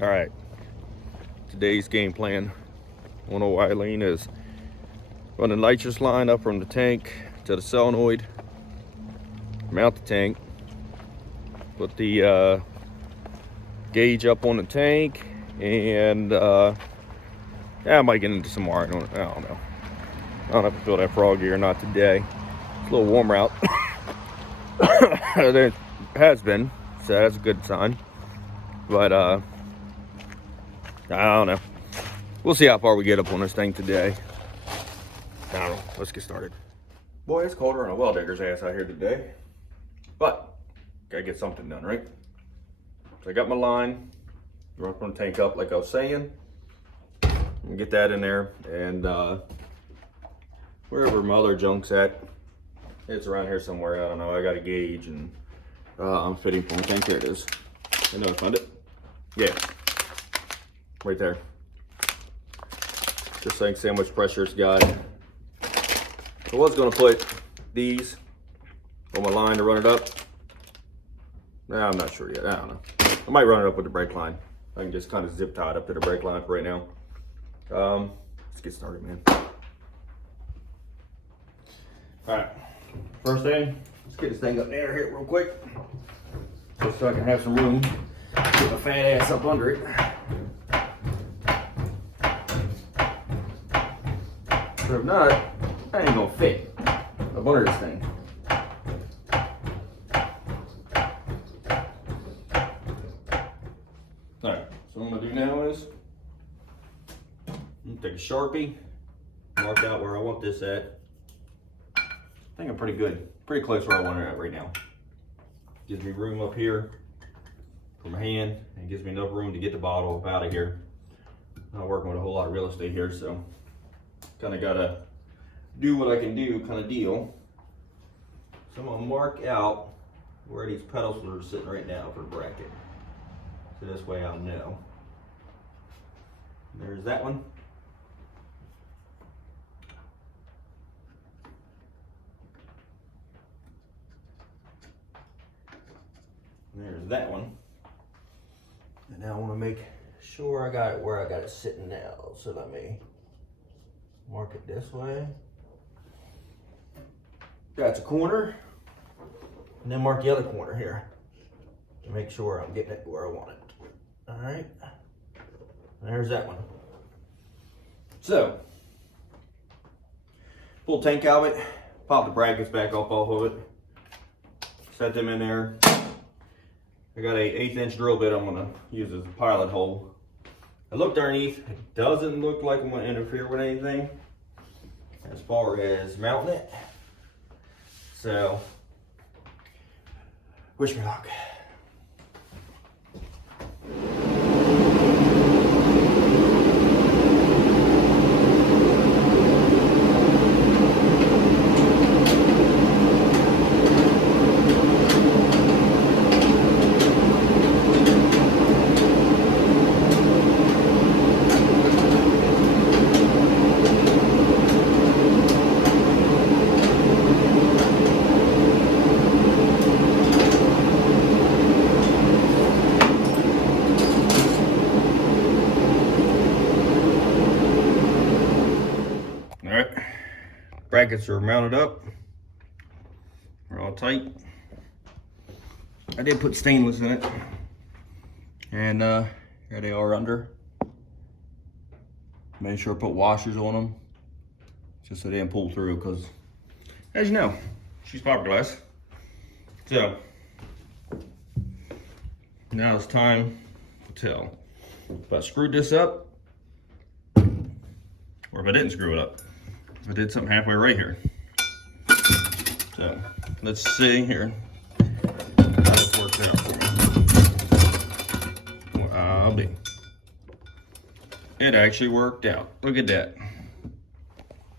All right, today's game plan. One of Eileen is run the nitrous line up from the tank to the solenoid, mount the tank, put the gauge up on the tank, and yeah, I might get into some more. I don't know. I don't have to feel that froggy or not today. It's a little warmer out. It has been, so that's a good sign. But I don't know. We'll see how far we get up on this thing today. I don't know. Let's get started. Boy, it's colder than a well digger's ass out here today. But gotta get something done, right? So I got my line. I'm gonna tank up like I was saying. I'm gonna get that in there, and wherever my other junk's at, it's around here somewhere. I don't know. I got a gauge and I'm fitting for my tank. There it is. I know I found it. Yeah, right there. Just saying, see how much pressure it's got. I was gonna put these on my line to run it up. Nah, I'm not sure yet. I don't know. I might run it up with the brake line. I can just kind of zip tie it up to the brake line for right now. Let's get started, man. All right, first thing, let's get this thing up there here real quick, just so I can have some room to get my fat ass up under it. So if not, I ain't gonna fit up under this thing. All right, so what I'm gonna do now is I'm gonna take a Sharpie, mark out where I want this at. I think I'm pretty good, pretty close where I want it at right now. Gives me room up here for my hand, and gives me enough room to get the bottle up out of here. I'm not working with a whole lot of real estate here, so kind of gotta do what I can do kind of deal. So I'm gonna mark out where these pedals are sitting right now for the bracket. So this way I'll know. There's that one. There's that one. And now I want to make sure I got it where I got it sitting now. So let me mark it this way. That's a corner. And then mark the other corner here to make sure I'm getting it where I want it. All right. There's that one. So, pull tank out of it, pop the brackets back off of it, set them in there. I got a 1/8 inch drill bit I'm gonna use as a pilot hole. I looked underneath, it doesn't look like I'm gonna interfere with anything as far as mounting it. So, wish me luck. Brackets are mounted up. They're all tight. I did put stainless in it. And here they are under. Made sure I put washers on them, just so they didn't pull through, because as you know, she's fiberglass. So now it's time to tell if I screwed this up or if I didn't screw it up. I did something halfway right here. So let's see here how this works out for me. Well, I'll be. It actually worked out. Look at that.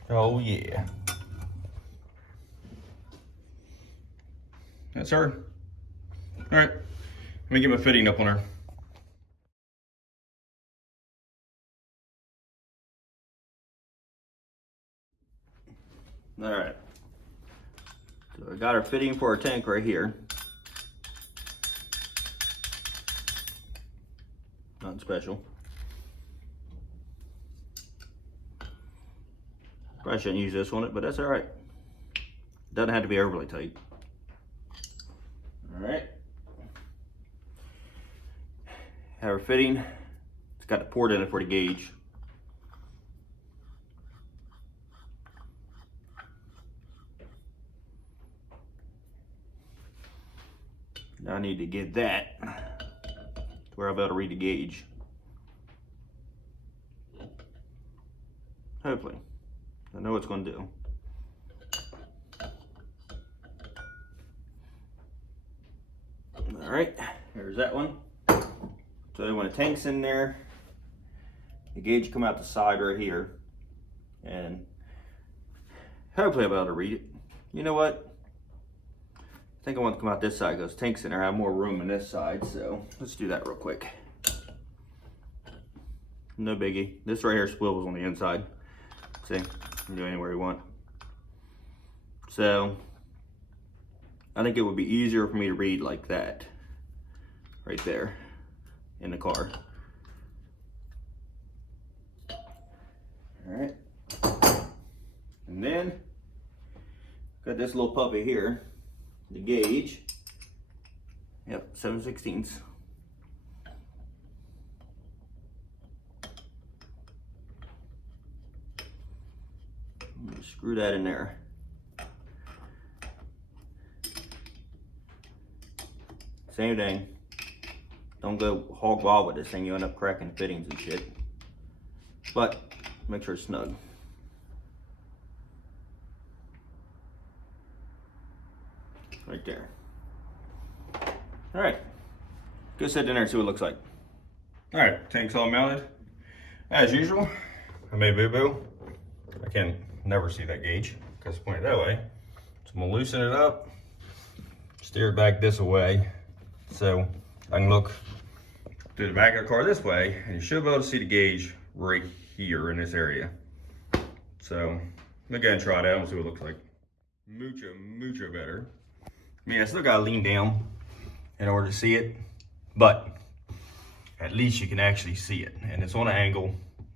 Oh yeah. That's her. All right, let me get my fitting up on her. All right, so I got our fitting for our tank right here. Nothing special. Probably shouldn't use this on it, but that's all right. Doesn't have to be overly tight. All right. Have our fitting. It's got the port in it for the gauge. Now I need to get that to where I'll be able to read the gauge. Hopefully. I know what it's going to do. All right, there's that one. So when the tank's in there, the gauge come out the side right here, and hopefully I'll be able to read it. You know what? I think I want to come out this side because tank's in there. I have more room on this side, so let's do that real quick. No biggie. This right here swivels on the inside. See, you can do anywhere you want. So I think it would be easier for me to read like that, right there in the car. All right, and then got this little puppy here, the gauge. Yep, 7/16. Screw that in there. Same thing. Don't go hog wild with this thing. You end up cracking fittings and shit. But make sure it's snug. Right there. All right. Go sit in there and see what it looks like. All right, tank's all mounted. As usual, I made boo-boo. I can never see that gauge because it's pointed that way. So I'm gonna loosen it up, steer it back this way, so I can look through the back of the car this way, and you should be able to see the gauge right here in this area. So I'm gonna go ahead and try it out and see what it looks like. Mucho better. I mean, I still gotta lean down in order to see it, but at least you can actually see it. And it's on an angle,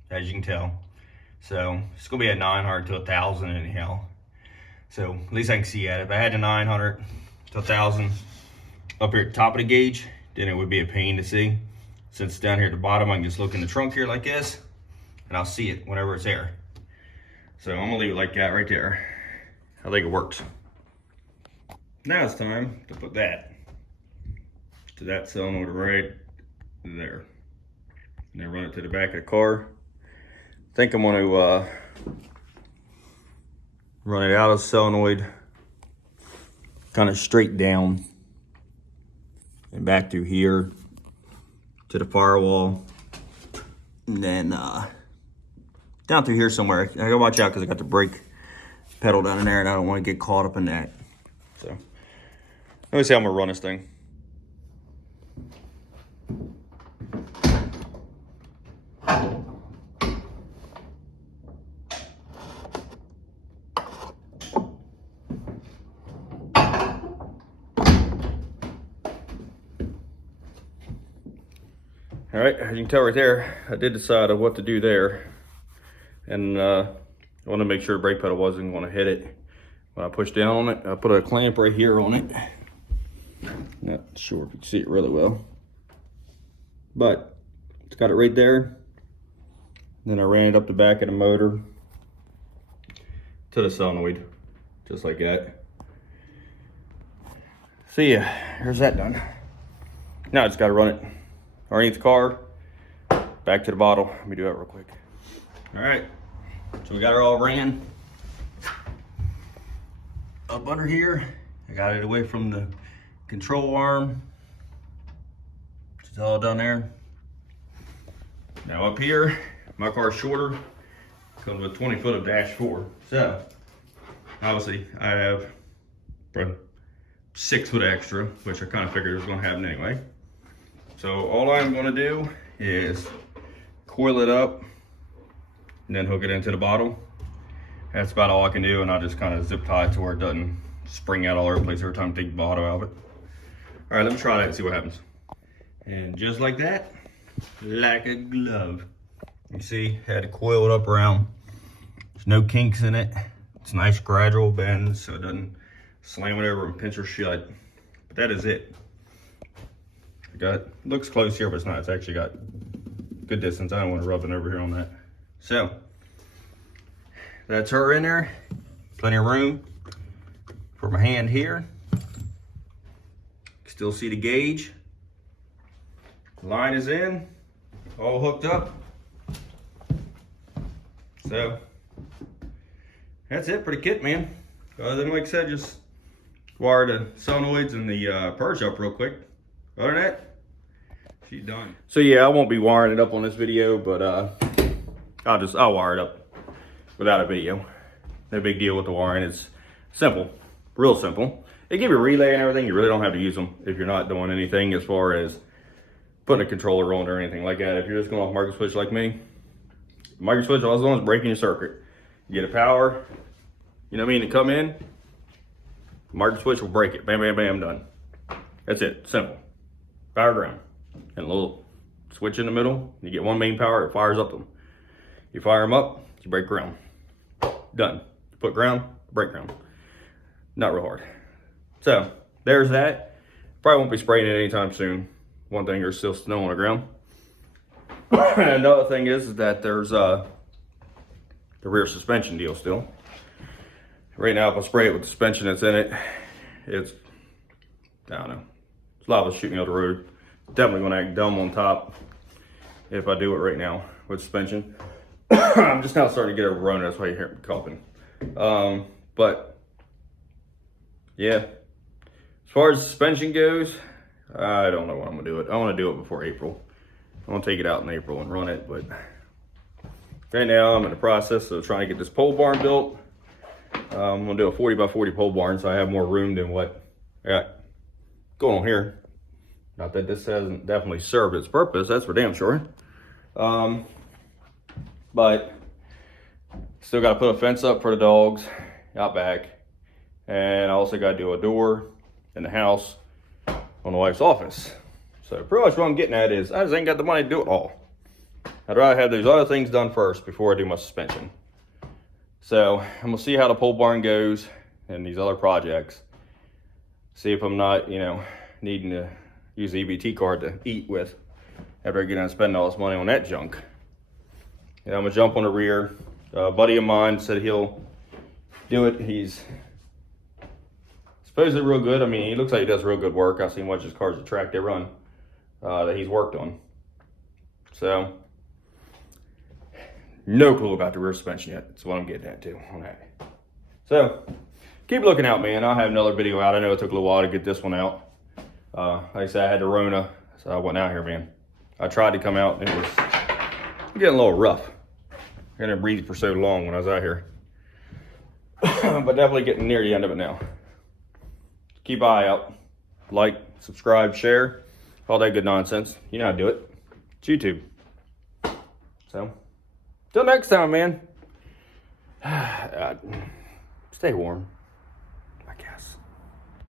as you can tell. So it's gonna be at 900 to 1,000 anyhow. So at least I can see at it. If I had the 900 to 1,000 up here at the top of the gauge, then it would be a pain to see. Since it's down here at the bottom, I can just look in the trunk here like this, and I'll see it whenever it's there. So I'm gonna leave it like that right there. I think it works. Now it's time to put that to that solenoid right there. And then run it to the back of the car. I think I'm going to run it out of the solenoid, kind of straight down and back through here to the firewall, and then down through here somewhere. I gotta watch out because I got the brake pedal down in there and I don't want to get caught up in that. So let me see how I'm gonna run this thing. All right, as you can tell right there, I did decide on what to do there. And I want to make sure the brake pedal wasn't going to hit it. When I push down on it, I put a clamp right here on it. Not sure if you can see it really well, but it's got it right there. Then I ran it up the back of the motor to the solenoid, just like that. See ya, here's that done. Now I just got to run it underneath the car, back to the bottle. Let me do that real quick. All right, so we got her all ran up under here. I got it away from the control arm. It's all done there. Now up here, my car's shorter, comes with 20 foot of dash 4. So obviously I have 6 foot extra, which I kind of figured I was gonna have it anyway. So all I'm gonna do is coil it up and then hook it into the bottle. That's about all I can do, and I'll just kind of zip tie it to where it doesn't spring out all over the place every time I take the bottle out of it. All right, let me try that and see what happens. And just like that, like a glove. You see, had it coiled up around. There's no kinks in it. It's nice gradual bends so it doesn't slam it over and pinch her shut. But that is it. Looks close here, but it's not. It's actually got good distance. I don't want to rub it over here on that. So that's her in there. Plenty of room for my hand here. Still see the gauge. Line is in, all hooked up. So that's it for the kit, man. Other than, like I said, just wire the solenoids and the purge up real quick. Other than that, she's done. So yeah, I won't be wiring it up on this video, but I'll wire it up without a video. No big deal with the wiring. It's simple, real simple. They give you a relay and everything. You really don't have to use them if you're not doing anything as far as putting a controller on or anything like that. If you're just going off micro switch like me, micro switch, all it's doing is breaking your circuit. You get a power, you know what I mean, to come in, micro switch will break it. Bam, bam, bam, done. That's it, simple. Power ground. And a little switch in the middle. You get one main power, it fires up them. You fire them up, you break ground. Done. You put ground, break ground. Not real hard. So there's that. Probably won't be spraying it anytime soon. One thing, there's still snow on the ground. And another thing is that there's the rear suspension deal still. Right now, if I spray it with the suspension that's in it, it's, I don't know, it's liable to shoot me off the road. Definitely gonna act dumb on top if I do it right now with suspension. I'm just now starting to get overrun, that's why you hear me coughing. But yeah, as far as suspension goes, I don't know when I'm gonna do it. I want to do it before April. I want to take it out in April and run it, but right now I'm in the process of trying to get this pole barn built. I'm gonna do a 40 by 40 pole barn, so I have more room than what I got going on here. Not that this hasn't definitely served its purpose, that's for damn sure. But still got to put a fence up for the dogs out back, and I also got to do a door in the house on the wife's office. So pretty much what I'm getting at is I just ain't got the money to do it all. I'd rather have these other things done first before I do my suspension. So I'm gonna see how the pole barn goes and these other projects. See if I'm not, you know, needing to use the EBT card to eat with after I get done spending all this money on that junk. Yeah, I'm gonna jump on the rear. A buddy of mine said he'll do it. He's supposedly real good. I mean, he looks like he does real good work. I've seen watch his cars at track they run that he's worked on. So, no clue about the rear suspension yet. That's what I'm getting at too on that. So, keep looking out, man. I'll have another video out. I know it took a little while to get this one out. Like I said, I had the Rona, so I went out here, man. I tried to come out and it was getting a little rough. I didn't breathe for so long when I was out here. But definitely getting near the end of it now. Keep an eye out. Like, subscribe, share, all that good nonsense. You know how to do it. It's YouTube. So, till next time, man. Stay warm.